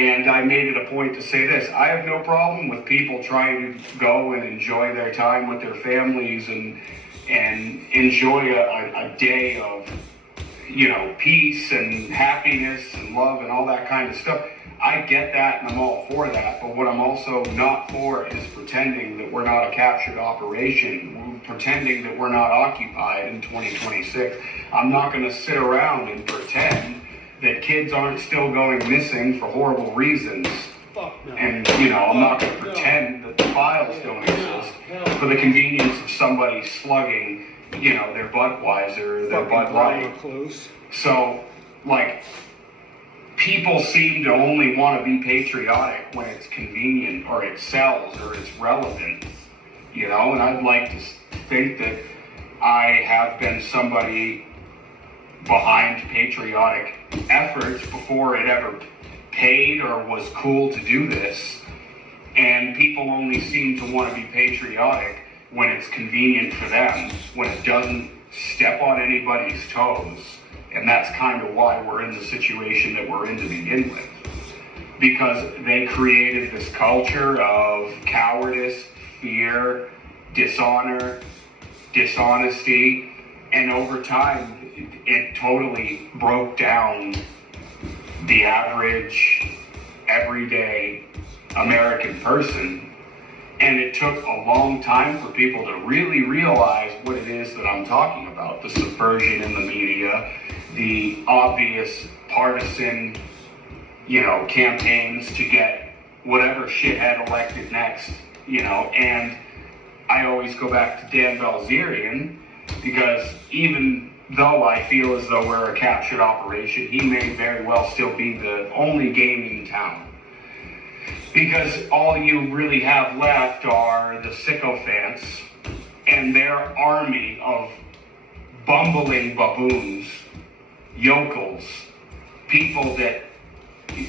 And I made it a point to say this: I have no problem with people trying to go and enjoy their time with their families and enjoy a day of, peace and happiness and love and all that kind of stuff. I get that, and I'm all for that. But what I'm also not for is pretending that we're not a captured operation, pretending that we're not occupied in 2026. I'm not going to sit around and pretend that kids aren't still going missing for horrible reasons. Fuck no. And, I'm not going to pretend that the files don't exist for the convenience of somebody slugging, their Budweiser, their Bud Light. So, people seem to only want to be patriotic when it's convenient or it sells or it's relevant, and I'd like to think that I have been somebody behind patriotic efforts before it ever paid or was cool to do this, and people only seem to want to be patriotic when it's convenient for them, when it doesn't step on anybody's toes. And that's kind of why we're in the situation that we're in to begin with. Because they created this culture of cowardice, fear, dishonor, dishonesty, and over time, it totally broke down the average, everyday American person. And it took a long time for people to really realize what it is that I'm talking about. The subversion in the media, the obvious partisan, campaigns to get whatever shithead elected next, and I always go back to Dan Bilzerian, because even though I feel as though we're a captured operation, he may very well still be the only game in town. Because all you really have left are the sycophants and their army of bumbling baboons, yokels, people that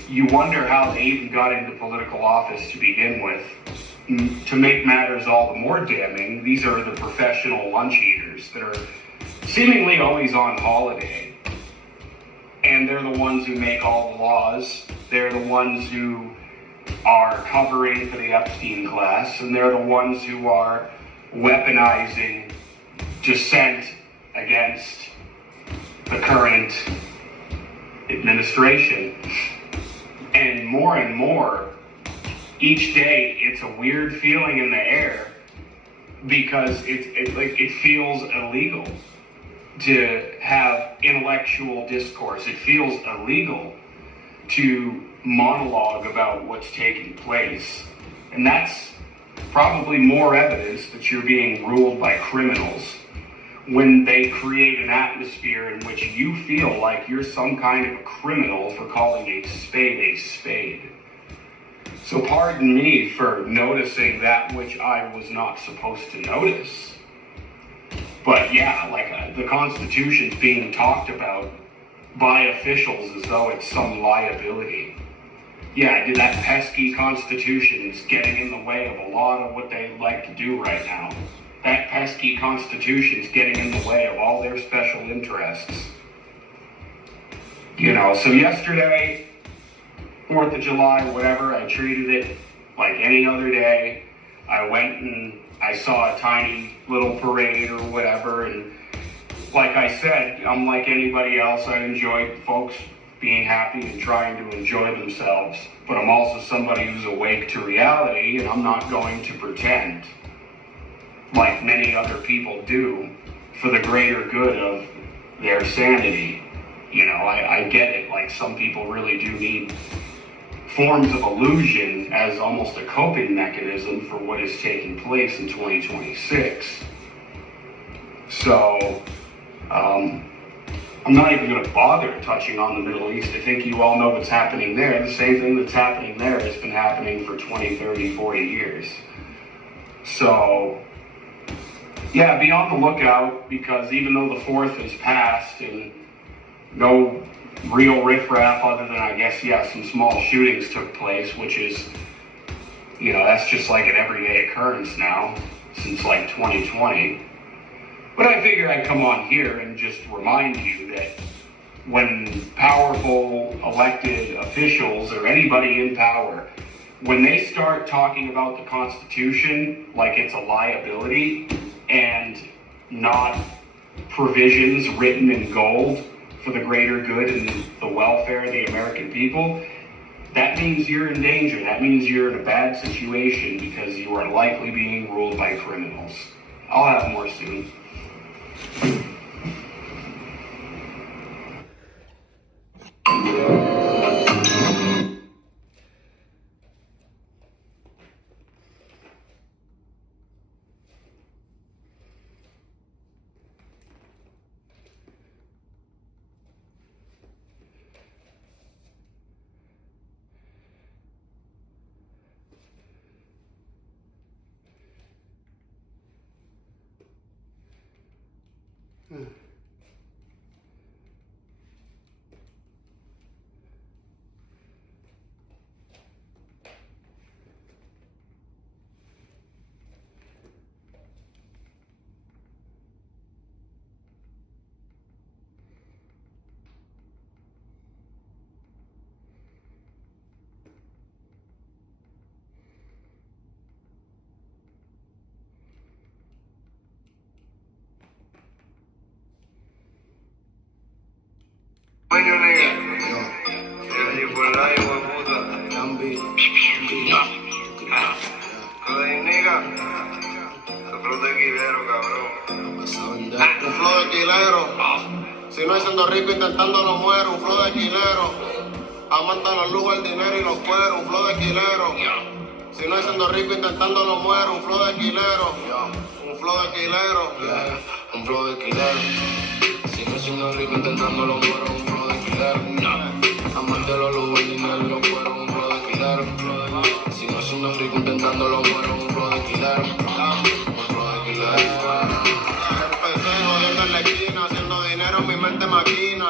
you wonder how they even got into political office to begin with. To make matters all the more damning, these are the professional lunch eaters that are seemingly always on holiday. And they're the ones who make all the laws. They're the ones who are covering for the Epstein class, and they're the ones who are weaponizing dissent against the current administration. And more, each day it's a weird feeling in the air, because it feels illegal to have intellectual discourse. It feels illegal to monologue about what's taking place. And that's probably more evidence that you're being ruled by criminals, when they create an atmosphere in which you feel like you're some kind of a criminal for calling a spade a spade. So pardon me for noticing that which I was not supposed to notice. But yeah, the Constitution's being talked about by officials as though it's some liability. Yeah, that pesky Constitution is getting in the way of a lot of what they like to do right now. That pesky Constitution is getting in the way of all their special interests. So yesterday, 4th of July, whatever, I treated it like any other day. I went and I saw a tiny little parade or whatever, and like I said, I'm like anybody else. I enjoy folks being happy and trying to enjoy themselves, but I'm also somebody who's awake to reality, and I'm not going to pretend like many other people do for the greater good of their sanity. I get it, like some people really do need forms of illusion as almost a coping mechanism for what is taking place in 2026. So, I'm not even going to bother touching on the Middle East. I think you all know what's happening there. The same thing that's happening there has been happening for 20, 30, 40 years. So, yeah, be on the lookout, because even though the 4th has passed and no real riffraff other than, I guess, some small shootings took place, which is, that's just like an everyday occurrence now since 2020. But I figured I'd come on here and just remind you that when powerful elected officials or anybody in power, when they start talking about the Constitution like it's a liability and not provisions written in gold for the greater good and the welfare of the American people, that means you're in danger. That means you're in a bad situation because you are likely being ruled by criminals. I'll have more soon. Coño, nigga. Y por la hijo de puta. Coño, nigga. Se flow de quilero, cabrón. Un flow de quilero. Si no es siendo rico intentándolo muero. Un flow de quilero. Amante a los lujos, el dinero y los cueros. Un flow de quilero. Si no es siendo rico intentándolo muero. Un flow de quilero. Un flow de quilero. Un flow de quilero. Si no siendo rico intentándolo muero. Un flow de quilero. Amante a los lujos, el dinero y los cueros. Un flow de quilero. Si no siendo rico intentándolo muero. Un flow de quilero. Un flow de quilero. Empecé jodiendo en la esquina, haciendo dinero en mi mente maquina.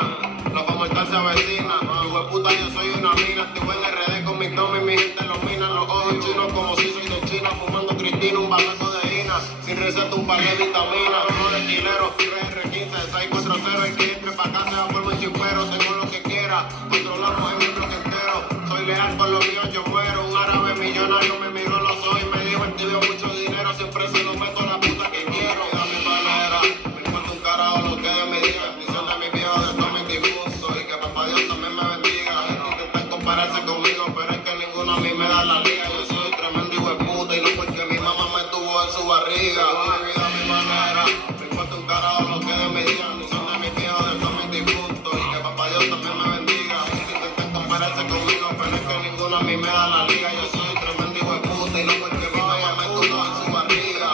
La famosa se avecina. Hijo de puta, yo soy una mina. Estuve en RD con mi Tommy y mi gente los minan. Los ojos chinos como si soy de China. Fumando Cristina, un batazo de Ina. Sin receta, un par de vitaminas. Uno de quilero, 3R15, 640. El que entre pa' acá se va por mi chipero. Tengo lo que quiera, controlamos en mi bloque entero. Soy leal con los míos, yo muero. Un árabe millonario me miró los ojos y me dijo: "Te dio mucho dinero, siempre se lo meto a la puta que quiero". Y a mi manera, me importa un carajo lo que Dios me diga. Bendición de mi viejo, de todo mi difuso. Y que papá Dios también me bendiga. La gente intenta compararse conmigo, pero es que ninguno a mí me da la liga. Yo soy tremendo hijo de puta y no porque mi mamá me tuvo en su barriga. Una vida a mi manera, me importa un carajo lo que Dios me diga. Bendición de mi viejo, de todo mi difunto. Y que papá Dios también me bendiga. La gente intenta compararse conmigo, pero es que ninguno a mí me da la liga. Yo soy tremendo hijo de puta y no porque mi mamá me tuvo en su barriga.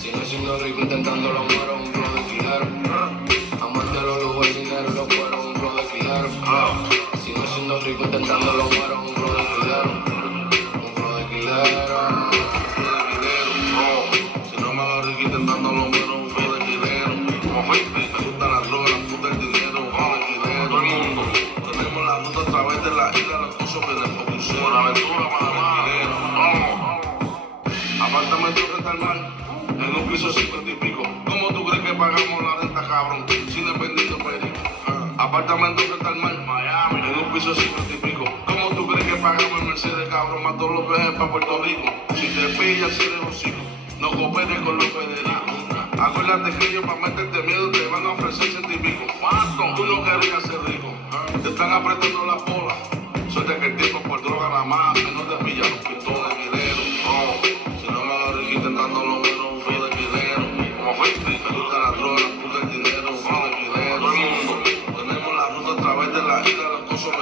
Si no siendo rico intentándolo muero. Un flow de quilero. Amante a los lujos, el dinero y los cueros. Un flow de quilero. Si no siendo rico intentándolo muero. Un flow de quilero. Un flow de quilero. Si no me hago rico intentándolo muero. Un flow de quilero. Me gusta la droga, la puta, el dinero. Un flow de quilero. Todo el mundo. Tenemos la ruta a través de la isla, los cursos que les propusieron. Por aventura, Panamá. Apartamento frente al mar, en un piso 50 y pico. ¿Cómo tú crees que pagamos la renta, cabrón? Sin dependiendo perico. Apartamento frente al mar, Miami, en un piso 50 y pico. ¿Cómo tú crees que pagamos el Mercedes, cabrón? Más todos los viajes para Puerto Rico. Si te pillas, si eres hocico, no cooperes con los federicos. Acuérdate que ellos para meterte miedo te van a ofrecer 100 y pico. ¿Cuánto? Tú no querías ser rico. Te están apretando las bolas. Suerte que el tiempo por droga nada más.